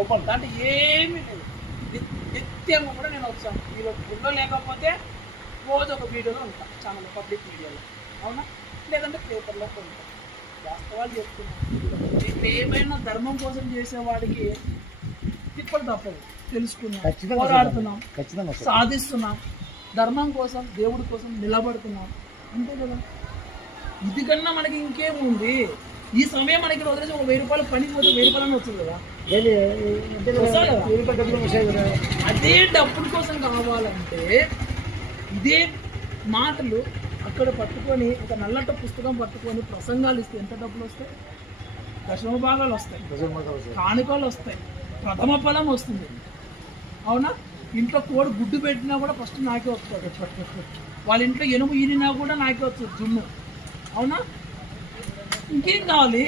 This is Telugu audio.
ఓపెన్ అంటే ఏమీ లేదు. నిత్యంగా కూడా నేను వచ్చాను. మీరు గుళ్ళో లేకపోతే రోజు ఒక వీడియోలో ఉంటాను ఛానల్ పబ్లిక్ మీడియాలో, అవునా? లేదంటే పేపర్లో ఉంటాను. వాస్తవాలు చెప్తున్నాను. ఇప్పుడు ఏమైనా ధర్మం కోసం చేసేవాడికి తిప్పలు తప్పదు. తెలుసుకున్నాం, పోరాడుతున్నాం, సాధిస్తున్నాం, ధర్మం కోసం దేవుడి కోసం నిలబడుతున్నాం, అంతే కదా. ఇది కన్నా మనకి ఇంకేముంది? ఈ సమయం మనకి వదిలేసి ఒక 1000 రూపాయలు పనికి పోతే 1000 రూపాయలు వస్తుంది కదా. అదే డబ్బుల కోసం కావాలంటే ఇదే మాటలు అక్కడ పట్టుకొని ఒక నల్లట పుస్తకం పట్టుకొని ప్రసంగాలు ఇస్తే ఎంత డబ్బులు వస్తాయి? దశమ భాగాలు వస్తాయి, కానుకలు వస్తాయి, ప్రథమ ఫలం వస్తుంది, అవునా? ఇంట్లో కోడి గుడ్డు పెట్టినా కూడా ఫస్ట్ నాకే వస్తుంది. వాళ్ళ ఇంట్లో ఎనుము ఈనినా కూడా నాకే వస్తుంది జుమ్ము, అవునా? ఇంకేం కావాలి?